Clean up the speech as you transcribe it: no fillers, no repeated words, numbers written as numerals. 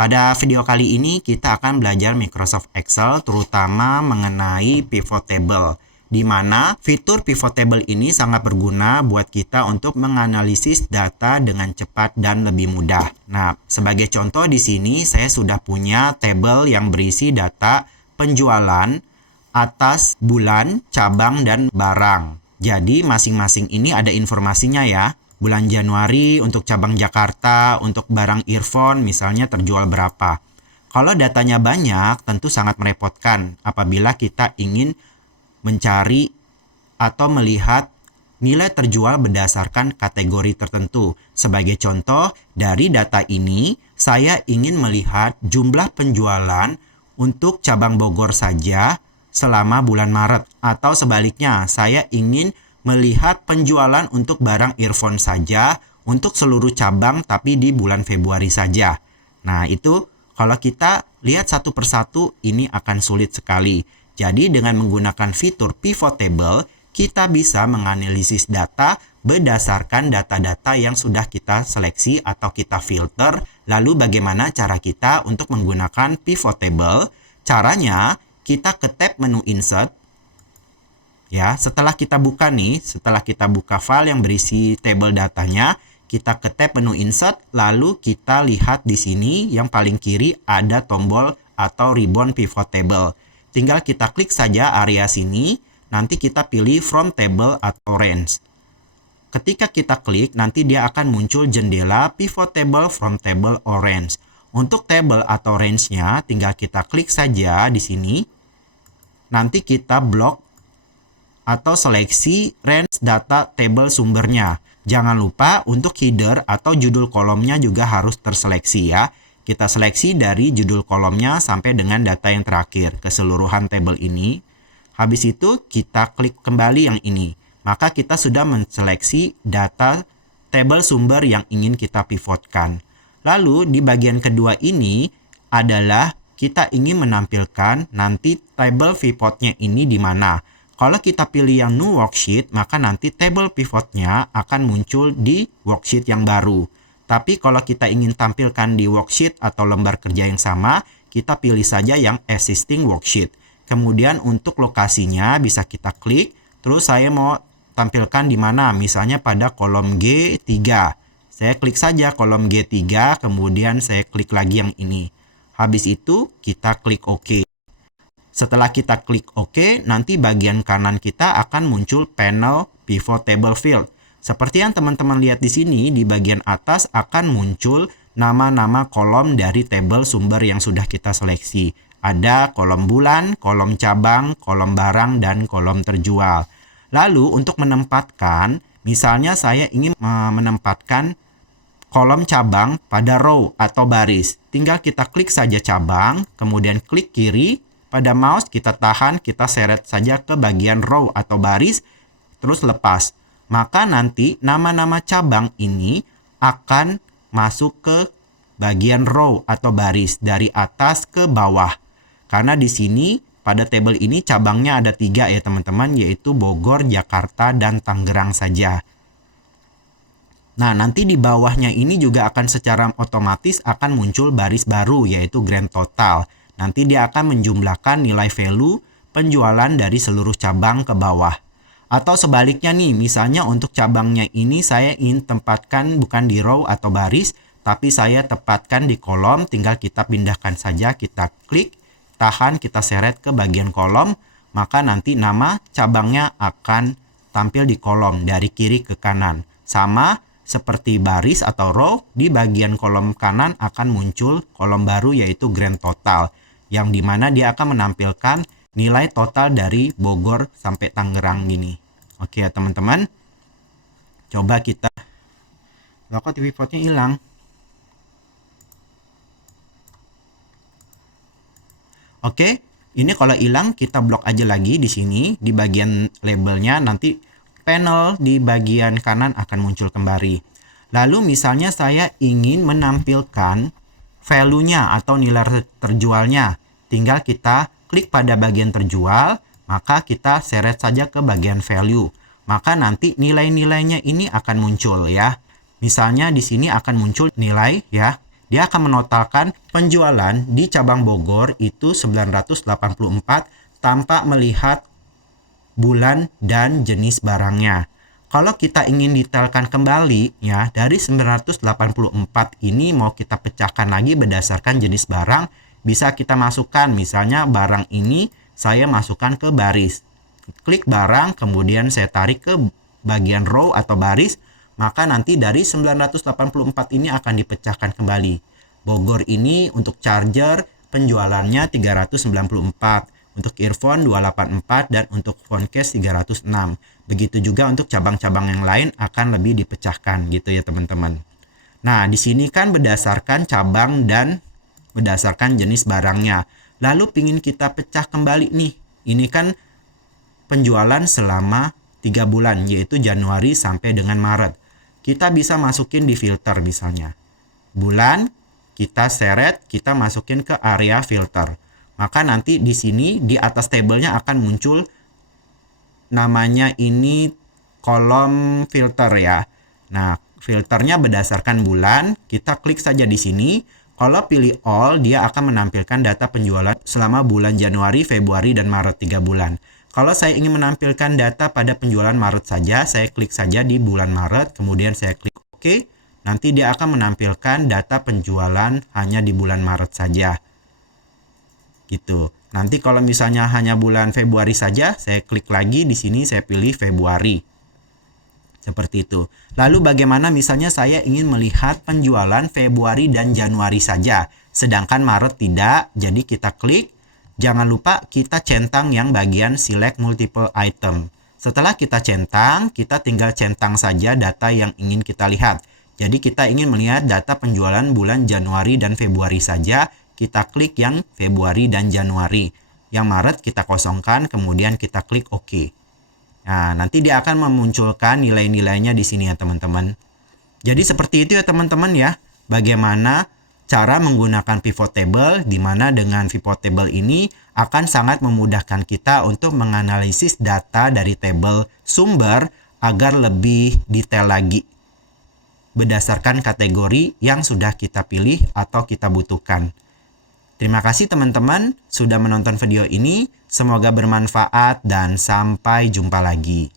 Pada video kali ini kita akan belajar Microsoft Excel terutama mengenai pivot table, di mana fitur pivot table ini sangat berguna buat kita untuk menganalisis data dengan cepat dan lebih mudah. Nah, sebagai contoh di sini saya sudah punya table yang berisi data penjualan atas bulan, cabang, dan barang. Jadi masing-masing ini ada informasinya ya. Bulan Januari untuk cabang Jakarta, untuk barang earphone misalnya terjual berapa. Kalau datanya banyak, tentu sangat merepotkan apabila kita ingin mencari atau melihat nilai terjual berdasarkan kategori tertentu. Sebagai contoh, dari data ini saya ingin melihat jumlah penjualan untuk cabang Bogor saja selama bulan Maret. Atau sebaliknya, saya ingin melihat penjualan untuk barang earphone saja untuk seluruh cabang tapi di bulan Februari saja. Nah, itu kalau kita lihat satu persatu ini akan sulit sekali. Jadi dengan menggunakan fitur pivot table, kita bisa menganalisis data berdasarkan data-data yang sudah kita seleksi atau kita filter. Lalu bagaimana cara kita untuk menggunakan pivot table? Caranya kita ke tab menu insert. Ya, setelah kita buka file yang berisi table datanya, kita ke tab menu insert, lalu kita lihat di sini yang paling kiri ada tombol atau ribbon pivot table. Tinggal kita klik saja area sini, nanti kita pilih from table atau range. Ketika kita klik, nanti dia akan muncul jendela pivot table from table or range. Untuk table atau range-nya, tinggal kita klik saja di sini. Nanti kita blok atau seleksi range data table sumbernya. Jangan lupa untuk header atau judul kolomnya juga harus terseleksi ya. Kita seleksi dari judul kolomnya sampai dengan data yang terakhir, keseluruhan table ini. Habis itu kita klik kembali yang ini. Maka kita sudah menseleksi data table sumber yang ingin kita pivotkan. Lalu di bagian kedua ini adalah kita ingin menampilkan nanti table pivotnya ini di mana. Kalau kita pilih yang new worksheet, maka nanti table pivotnya akan muncul di worksheet yang baru. Tapi kalau kita ingin tampilkan di worksheet atau lembar kerja yang sama, kita pilih saja yang existing worksheet. Kemudian untuk lokasinya bisa kita klik, terus saya mau tampilkan di mana, misalnya pada kolom G3. Saya klik saja kolom G3, kemudian saya klik lagi yang ini. Habis itu kita klik OK. Setelah kita klik OK, nanti bagian kanan kita akan muncul panel pivot table field. Seperti yang teman-teman lihat di sini, di bagian atas akan muncul nama-nama kolom dari table sumber yang sudah kita seleksi. Ada kolom bulan, kolom cabang, kolom barang, dan kolom terjual. Lalu untuk menempatkan, misalnya saya ingin menempatkan kolom cabang pada row atau baris. Tinggal kita klik saja cabang, kemudian klik kiri. Pada mouse kita tahan, kita seret saja ke bagian row atau baris, terus lepas. Maka nanti nama-nama cabang ini akan masuk ke bagian row atau baris dari atas ke bawah. Karena di sini pada table ini cabangnya ada 3 ya teman-teman, yaitu Bogor, Jakarta, dan Tangerang saja. Nah, nanti di bawahnya ini juga akan secara otomatis akan muncul baris baru, yaitu grand total. Nanti dia akan menjumlahkan nilai value penjualan dari seluruh cabang ke bawah. Atau sebaliknya nih, misalnya untuk cabangnya ini saya ingin tempatkan bukan di row atau baris, tapi saya tempatkan di kolom, tinggal kita pindahkan saja, kita klik, tahan, kita seret ke bagian kolom, maka nanti nama cabangnya akan tampil di kolom dari kiri ke kanan. Sama seperti baris atau row, di bagian kolom kanan akan muncul kolom baru yaitu grand total, yang dimana dia akan menampilkan nilai total dari Bogor sampai Tangerang gini. Oke ya teman-teman, coba kita, kok pivotnya hilang. Oke, ini kalau hilang kita blok aja lagi di sini di bagian labelnya, nanti panel di bagian kanan akan muncul kembali. Lalu misalnya saya ingin menampilkan value-nya atau nilai terjualnya. Tinggal kita klik pada bagian terjual, maka kita seret saja ke bagian value. Maka nanti nilai-nilainya ini akan muncul ya. Misalnya di sini akan muncul nilai ya. dia akan menotalkan penjualan di cabang Bogor itu 984 tanpa melihat bulan dan jenis barangnya. Kalau kita ingin detailkan kembali ya, dari 984 ini mau kita pecahkan lagi berdasarkan jenis barang, bisa kita masukkan misalnya barang ini saya masukkan ke baris. Klik barang, kemudian saya tarik ke bagian row atau baris, maka nanti dari 984 ini akan dipecahkan kembali. Bogor ini untuk charger penjualannya 394. Untuk earphone 284 dan untuk phone case 306. Begitu juga untuk cabang-cabang yang lain akan lebih dipecahkan gitu ya teman-teman. Nah, di sini kan berdasarkan cabang dan berdasarkan jenis barangnya. Lalu pingin kita pecah kembali nih. Ini kan penjualan selama 3 bulan yaitu Januari sampai dengan Maret. Kita bisa masukin di filter misalnya. Bulan kita seret, kita masukin ke area filter. Maka nanti di sini di atas tabelnya akan muncul namanya ini kolom filter ya. Nah, filternya berdasarkan bulan, kita klik saja di sini. Kalau pilih all, dia akan menampilkan data penjualan selama bulan Januari, Februari, dan Maret 3 bulan. Kalau saya ingin menampilkan data pada penjualan Maret saja, saya klik saja di bulan Maret, kemudian saya klik OK. Nanti dia akan menampilkan data penjualan hanya di bulan Maret saja. Gitu. Nanti kalau misalnya hanya bulan Februari saja, saya klik lagi di sini, saya pilih Februari. Seperti itu. Lalu bagaimana misalnya saya ingin melihat penjualan Februari dan Januari saja, sedangkan Maret tidak, jadi kita klik. Jangan lupa kita centang yang bagian select multiple item. Setelah kita centang, kita tinggal centang saja data yang ingin kita lihat. Jadi kita ingin melihat data penjualan bulan Januari dan Februari saja, kita klik yang Februari dan Januari. Yang Maret kita kosongkan, kemudian kita klik OK. Nah, nanti dia akan memunculkan nilai-nilainya di sini ya teman-teman. Jadi seperti itu ya teman-teman ya. Bagaimana cara menggunakan pivot table, di mana dengan pivot table ini akan sangat memudahkan kita untuk menganalisis data dari tabel sumber agar lebih detail lagi berdasarkan kategori yang sudah kita pilih atau kita butuhkan. Terima kasih teman-teman sudah menonton video ini. Semoga bermanfaat dan sampai jumpa lagi.